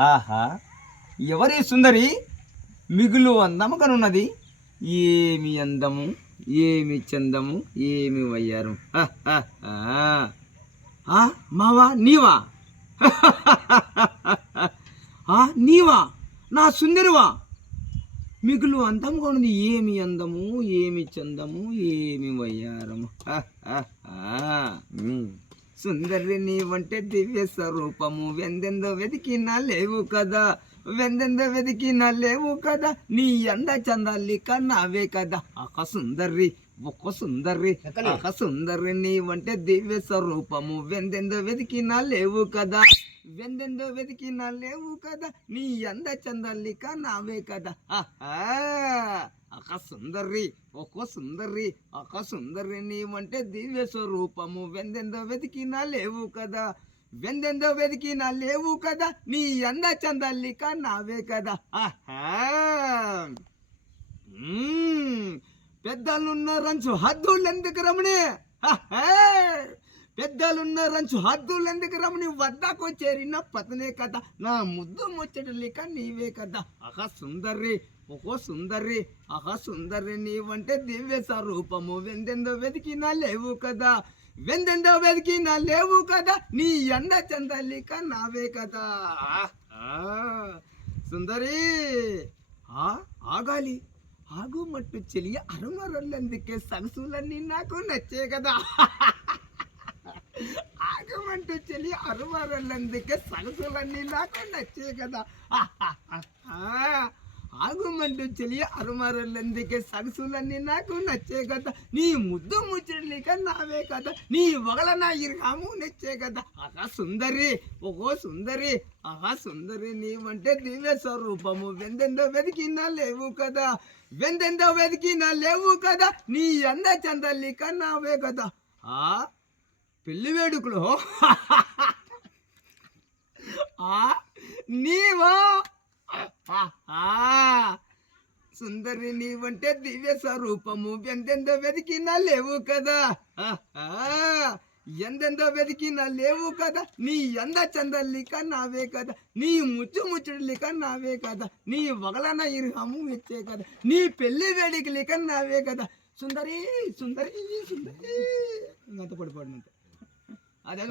ఆహా. ఎవరి సుందరి? మిగులు అందముగానున్నది. ఏమి అందము? ఏమి చందము? ఏమి వయ్యారు? ఆ, మావా నీవా? ఆ, నీవా? నా సుందరివా? మిగులు అందముగా ఉన్నది ఏమి అందము? ఏమి చందము? ఏమి వయ్యారము? సుందరి నీవంటే దివ్య స్వరూపము. వెందెందో వెతికినా లేవు కదా. వెందెందో వెతికినా లేవు కదా. నీ అంద చందాలిక నావే కదా. ఒక సుందరి ఒక్క సుందరి ఒక సుందరి నీవంటే దివ్య స్వరూపము. వెందెందో వెతికినా లేవు కదా. వెందెందో వెతికినా లేవు కదా నీ అంద చందల్లిక నావే కదా. ఆహా! ఒక సుందరి ఒక సుందరి ఒక సుందరి నీవంటే దివ్య స్వరూపము. వెందెందో వెతికినా లేవు కదా వెందెందో వెతికినా లేవు కదా నీ అంద చందల్లిక నావే కదా. ఆహా! మ్మ్. పెద్దలున్న రంచు హద్దులెందుకు రమణి? ఆహా. పెద్దలున్న రంచు హద్దులెందుకు రమ్మని వద్దకు చేరిన పతనే కథ. నా ముద్దు ముచ్చటలిక నీవే కదా అహ సుందరి ఓహో సుందరి అహ సుందరి నీవంటే దివ్య స్వరూపము. వెందెందో వెతికినా లేవు కదా వెందెందో వెతికినా లేవు కదా నీ ఎండ చందలిక నావే కదా సుందరి ఆ ఆగాలి. ఆగు మట్టు చెలియ అరుమరొల్లందుకే సగసులన్నీ నాకు నచ్చే కదా అంటే చెల్లి అరుమరొల్లందుకే సగసులన్నీ నాకు నచ్చే కదా. ఆగుమంటూ చెలి అరుమరొల్లందుకే సగసులన్నీ నాకు నచ్చే కదా. నీ ముద్దు ముచ్చడిక నావే కదా. నీ వగల నా ఇరుగాము నచ్చే కదా. ఆహా సుందరి ఓహో సుందరి ఆహా సుందరి నీవంటే దివ్య స్వరూపము. వెందెందో వెతికినా లేవు కదా. వెందెందో వెతికినా లేవు కదా. నీ అంద చందలిక నావే కదా. ఆ? పెళ్ళి వేడుకలో? ఆ సుందరి నీవంటే దివ్య స్వరూపము. ఎందెందో వెతికినా లేవు కదా. ఆహా. ఎందెందో వెతికినా లేవు కదా. నీ ఎంద చందల్లిక నావే కదా. నీ ముచ్చు ముచ్చటలిక నావే కదా. నీ వగలన ఇరుహము ఇచ్చే కదా. నీ పెళ్ళి వేడికలిక నావే కదా. సుందరి సుందరి సుందరి. అంత. పడిపోడినంత అదే